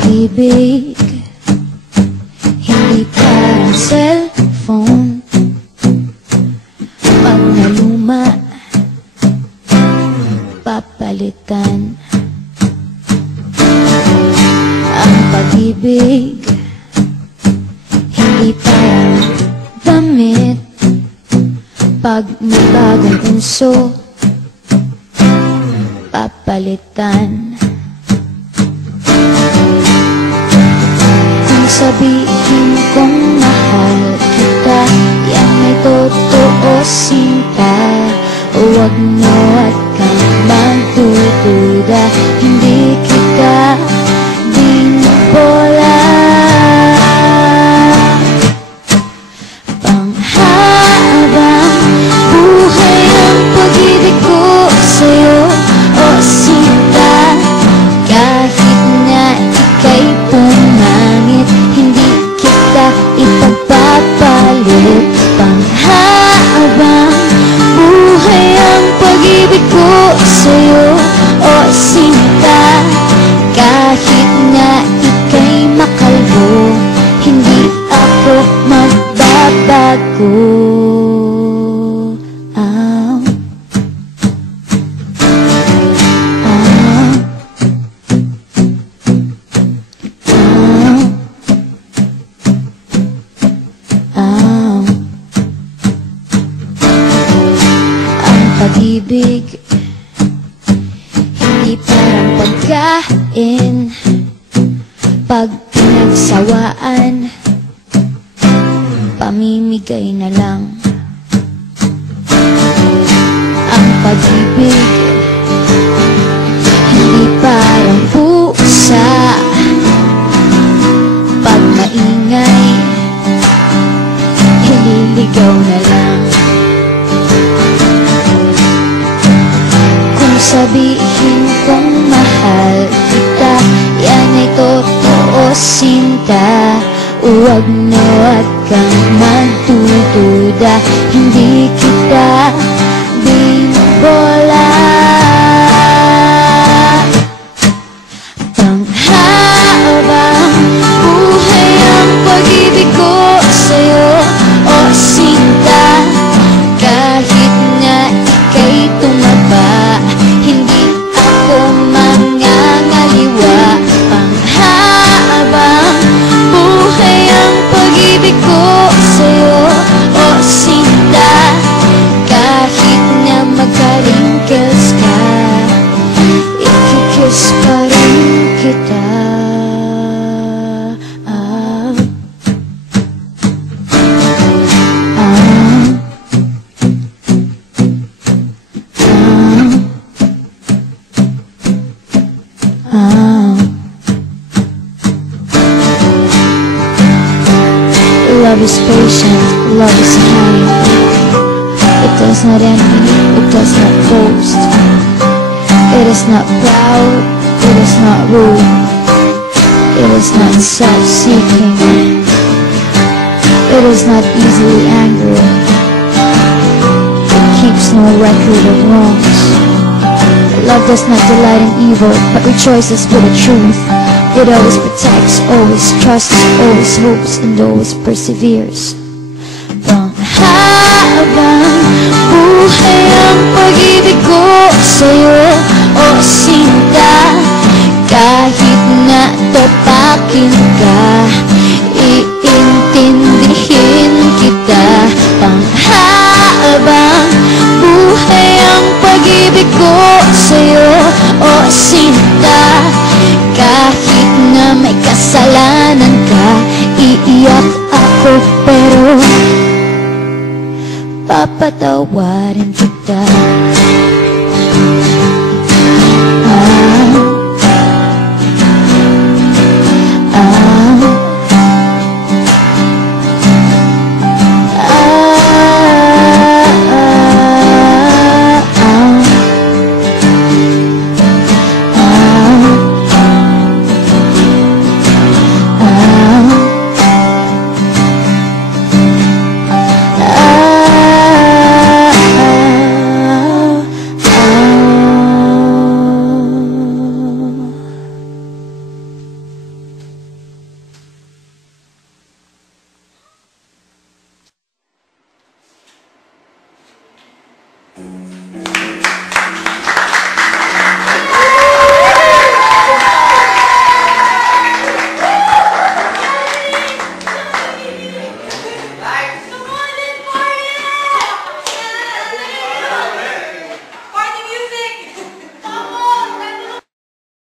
pag-ibig hindi parang cellphone. Pag naluma, papalitan. Ang pag-ibig hindi parang damit. Pag may bagong unso, papalitan. Kung sabihin kong mahal kita, yan ay totoo sinta. Huwag mo at kang magdududa, hindi kita binobola. Panghabang buhay ang pag-ibig ko sa'yo, o sinta. Kahit na ika'y pumangit, hindi kita ipagpapalit. Panghabang buhay ang pag-ibig ko sa'yo, o sinta. Kahit na ika'y makalbo, hindi ako magbabago. Pag-ibig hindi parang pagkain. Pag pinagsawaan, pamimigay na lang. Ang pag-ibig hindi parang pusa. Pag maingay, ililigaw na lang. Sabihin kong mahal kita, yan ay totoo sinta. Huwag mo at kang magdududa, hindi kita binobola. Panghabang buhay ang pag-ibig ko sa'yo, o sinta. Kahit na ika'y tumaba, hindi ako mangangaliwa. Panghabang buhay ang pag-ibig ko sa'yo, o sinta. Kahit na magka-wrinkles ka, ikikiss pa rin kita. Love is patient, love is kind. It does not envy, it does not boast. It is not proud, it is not rude. It is not self-seeking. It is not easily angry. It keeps no record of wrongs. Love does not delight in evil, but rejoices with the truth. It always protects, always trusts, always hopes, and always perseveres. Panghabang buhay ang pag-ibig ko sa'yo, o sinta. Kahit na topakin ka, iintindihin kita. Panghabang buhay ang pag-ibig ko sa'yo, o sinta. Kahit na may kasalanan ka, iiyak ako pero papatawarin kita.